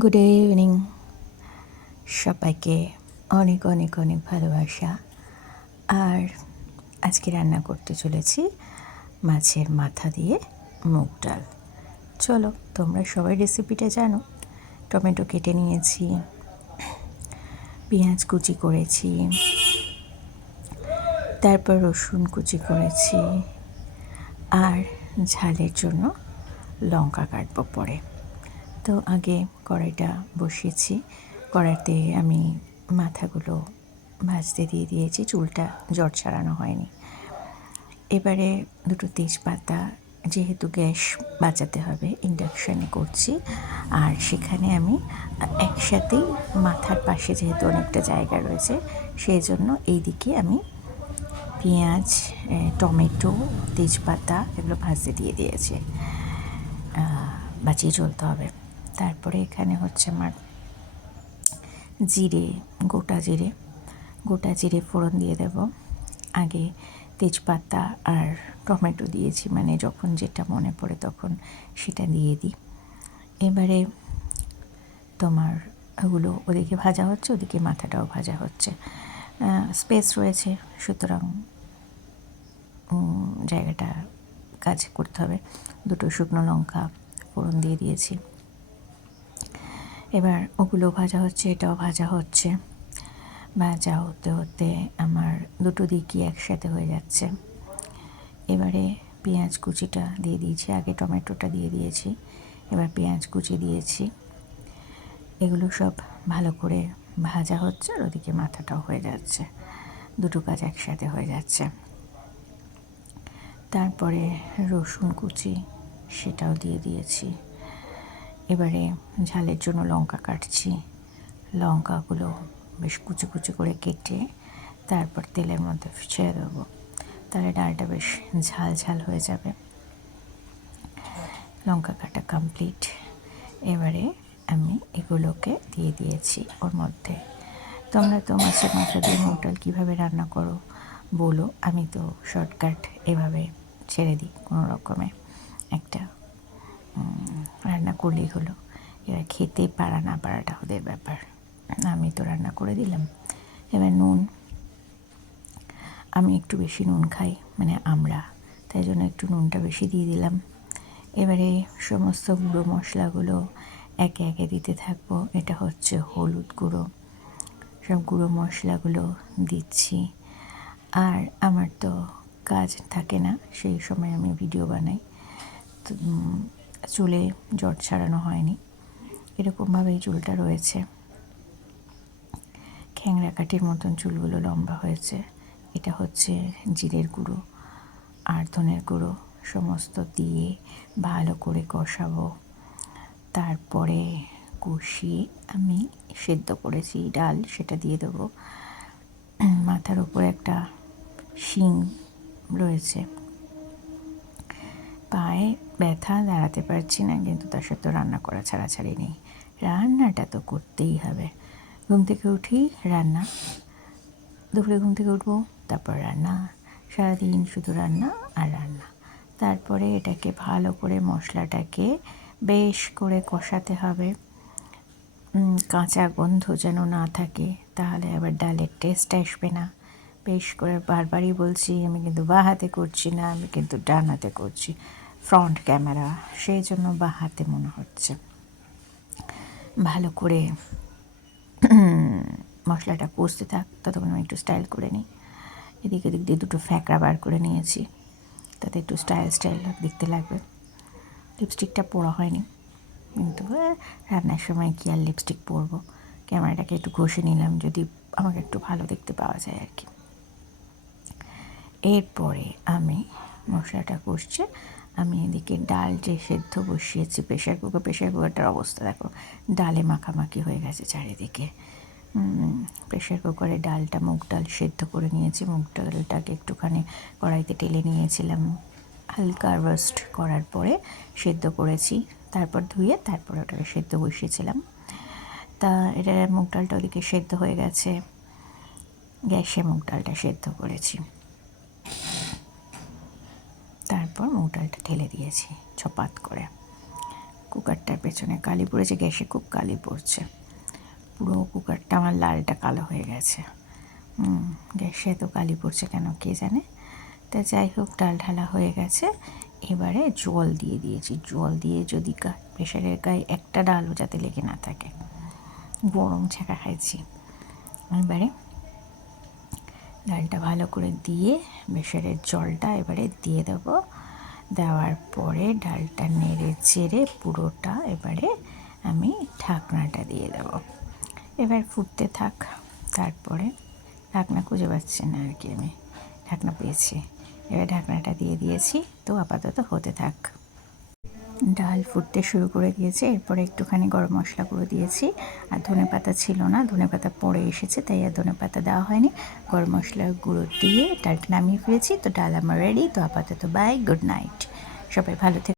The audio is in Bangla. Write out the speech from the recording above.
গুড ইভিনিং, সবাইকে অনেক অনেক অনেক ভালোবাসা। আর আজকে রান্না করতে চলেছি মাছের মাথা দিয়ে মুগ ডাল। চলো, তোমরা সবাই রেসিপিটা জানো। টমেটো কেটে নিয়েছি, পেঁয়াজ কুচি করেছি, তারপর রসুন কুচি করেছি, আর ঝালের জন্য লঙ্কা কাটবো পরে। তো আগে কড়াইটা বসিয়েছি, কড়াইতে আমি মাথাগুলো ভাজতে দিয়ে দিয়েছি, চুলটা জট ছাড়ানো হয়নি। এবারে দুটো তেজপাতা, যেহেতু গ্যাস বাঁচাতে হবে ইন্ডাকশানে করছি, আর সেখানে আমি একসাথেই মাথার পাশে যেহেতু অনেকটা জায়গা রয়েছে, সেই জন্য এই দিকে আমি পেঁয়াজ, টমেটো, তেজপাতা এগুলো ভাজতে দিয়ে দিয়েছি। বাঁচিয়ে চলতে হবে। তারপরে এখানে হচ্ছে আমার জিরে, গোটা জিরে ফোড়ন দিয়ে দেব। আগে তেজপাতা আর টমেটো দিয়েছি, মানে যখন যেটা মনে পড়ে তখন সেটা দিয়ে দিই। এবারে তোমার ওগুলো ওদিকে ভাজা হচ্ছে, ওদিকে মাথাটাও ভাজা হচ্ছে। স্পেস রয়েছে, সুতরাং জায়গাটা কাজ করতে হবে। দুটো শুকনো লঙ্কা ফোড়ন দিয়ে দিয়েছি। এবার ওগুলো ভাজা হচ্ছে, এটাও ভাজা হচ্ছে। ভাজা হতে হতে আমার দুটো দিকই একসাথে হয়ে যাচ্ছে। এবারে পেঁয়াজ কুচিটা দিয়ে দিয়েছি, আগে টমেটোটা দিয়ে দিয়েছি, এবার পেঁয়াজ কুচি দিয়েছি। এগুলো সব ভালো করে ভাজা হচ্ছে, আর ওদিকে মাথাটাও হয়ে যাচ্ছে, দুটো কাজ একসাথে হয়ে যাচ্ছে। তারপরে রসুন কুচি সেটাও দিয়ে দিয়েছি। এবারে ঝালের জন্য লঙ্কা কাটছি, লঙ্কাগুলো বেশ কুচি কুচি করে কেটে তারপর তেলের মধ্যে ছেড়ে দেবো, তাহলে ডালটা বেশ ঝাল ঝাল হয়ে যাবে। লঙ্কা কাটা কমপ্লিট। এবারে আমি এগুলোকে দিয়ে দিয়েছি ওর মধ্যে। তোমরা তো মাছের মাথা দিয়ে মুগ ডাল কীভাবে রান্না করো বলো, আমি তো শর্টকাট এভাবে ছেড়ে দিই, কোনো রকমে একটা রান্না করলেই হলো। এবার খেতে পারা না পারাটা ওদের ব্যাপার, আমি তো রান্না করে দিলাম। এবার নুন, আমি একটু বেশি নুন খাই, মানে আমরা, তাই জন্য একটু নুনটা বেশি দিয়ে দিলাম। এবারে সমস্ত গুঁড়ো মশলাগুলো একে একে দিতে থাকবো। এটা হচ্ছে হলুদ গুঁড়ো, সব গুঁড়ো মশলাগুলো দিচ্ছি। আর আমার তো কাজ থাকে না, সেই সময় আমি ভিডিও বানাই, তো চুলে জট ছাড়ানো হয়নি, এরকমভাবেই চুলটা রয়েছে। খ্যাংরা কাঠির মতন চুলগুলো লম্বা হয়েছে। এটা হচ্ছে জিরের গুঁড়ো আর ধনের গুঁড়ো, সমস্ত দিয়ে ভালো করে কষাবো। তারপরে কষিয়ে আমি সেদ্ধ করেছি ডাল, সেটা দিয়ে দেবো। মাথার উপর একটা শিং রয়েছে, পায়ে ব্যথা, দাঁড়াতে পারছি না, কিন্তু তার সাথে রান্না করা ছাড়াছাড়ি নেই। রান্নাটা তো করতেই হবে। ঘুম থেকে উঠি রান্না, দুপুরে ঘুম থেকে উঠবো, তারপর রান্না, সারাদিন শুধু রান্না আর রান্না। তারপরে এটাকে ভালো করে মশলাটাকে বেশ করে কষাতে হবে, কাঁচা গন্ধ যেন না থাকে, তাহলে আবার ডালের টেস্ট আসবে না। বেশ করে বারবারই বলছি, আমি কিন্তু বাঁ হাতে করছি না, আমি কিন্তু ডান হাতে করছি, ফ্রন্ট ক্যামেরা, সেই জন্য বাঁ হাতে মনে হচ্ছে। ভালো করে মশলাটা কষতে থাক, ততক্ষণ আমি একটু স্টাইল করে নিই। এদিক ওদিক দিয়ে দুটো ফ্যাঁকড়া বার করে নিয়েছি, তাতে একটু স্টাইল দেখতে লাগবে। লিপস্টিকটা পরা হয়নি, কিন্তু রান্নার সময় কি আর লিপস্টিক পরবো, ক্যামেরাটাকে একটু ঘষে নিলাম যদি আমাকে একটু ভালো দেখতে পাওয়া যায় আর কি। এরপরে আমি মশলাটা কষছে, আমি এদিকে ডাল যে সেদ্ধ বসিয়েছি প্রেশার কুকারটার অবস্থা দেখো, ডালে মাখামাখি হয়ে গেছে চারিদিকে। প্রেশার কুকারে ডালটা, মুগ ডাল সেদ্ধ করে নিয়েছি। মুগ ডালটাকে একটুখানি কড়াইতে টেলে নিয়েছিলাম, হালকা রোস্ট করার পরে সেদ্ধ করেছি, তারপর ধুয়ে তারপর ওটাকে সেদ্ধ বসিয়েছিলাম। তা এটা মুগ ডালটা ওদিকে সেদ্ধ হয়ে গেছে, গ্যাসে মুগ ডালটা সেদ্ধ করেছি, তারপর মুগ ডালটা ঢেলে দিয়েছি ছপাত করে। কুকারটার পেছনে কালি পড়েছে, গ্যাসে খুব কালি পড়ছে, পুরো কুকারটা আমার লালটা কালো হয়ে গেছে। গ্যাসে এত কালি পড়ছে কেন কে জানে। তা যাই হোক, ডাল ঢালা হয়ে গেছে। এবারে জল দিয়ে দিয়েছি, জল দিয়ে যদি প্রেশারের গায়ে একটা ডালও যাতে লেগে না থাকে, গরম ছ্যাঁকা খাইছি। এবারে ডালটা ভালো করে দিয়ে প্রেশারের জলটা এবারে দিয়ে দেবো। দেওয়ার পরে ডালটা নেড়ে চেড়ে পুরোটা এবারে আমি ঢাকনাটা দিয়ে দেব। এবার ফুটতে থাক। তারপরে ঢাকনা খুঁজে পাচ্ছি না আর কি, আমি ঢাকনা পেয়েছি। এবার ঢাকনাটা দিয়ে দিয়েছি, তো আপাতত হতে থাক। ডাল ফুটতে শুরু করে দিয়েছে। এরপরে একটুখানি গরম মশলা গুঁড়ো দিয়েছি, আর ধনেপাতা ছিল না, ধনেপাতা পরে এসেছে তাই আর ধনেপাতা দেওয়া হয়নি। গরম মশলার গুঁড়ো দিয়ে ডালটা নামিয়ে ফেলেছি। তো ডাল আমার রেডি। তো আপাতত বাই, গুড নাইট, সবাই ভালো থেকে